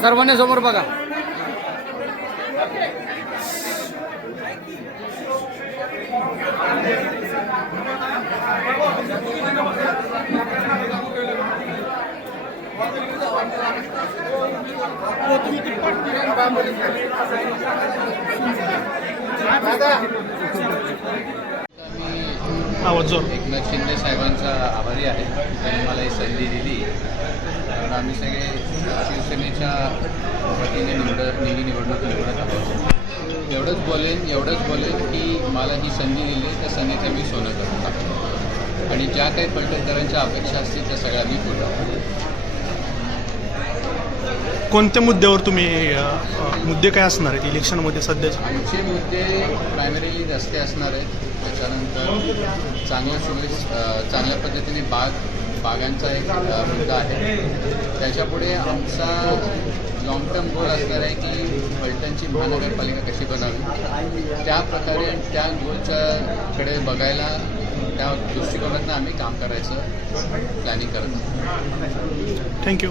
सर्वांनी समोर बघा. एकनाथ शिंदे साहेबांचा आभारी आहे. त्यांनी मला ही संधी दिली. कारण आम्ही सगळे शिवसेनेच्या वतीने निवडणूक निवडत आहोत. एवढंच बोलेन की मला ही संधी दिली त्या संधीचं मी सोनं करून टाकतो आणि ज्या काही पलटणकरांच्या अपेक्षा असतील त्या सगळ्या मी पूर्ण. कोणत्या मुद्द्यावर तुम्ही मुद्दे काय असणार आहेत इलेक्शनमध्ये सध्याचे? आमचे मुद्दे प्रायमरीली रस्ते असणार आहेत. त्याच्यानंतर चांगल्या पद्धतीने बागांचा एक मुद्दा आहे. त्याच्यापुढे आमचा लॉंग टर्म गोल असणार आहे की फलटणची महानगरपालिका कशी बनावी. त्या प्रकारे त्या गोलच्याकडे बघायला त्या दृष्टिकोनातून आम्ही काम करायचं प्लॅनिंग करत आहोत. थँक्यू.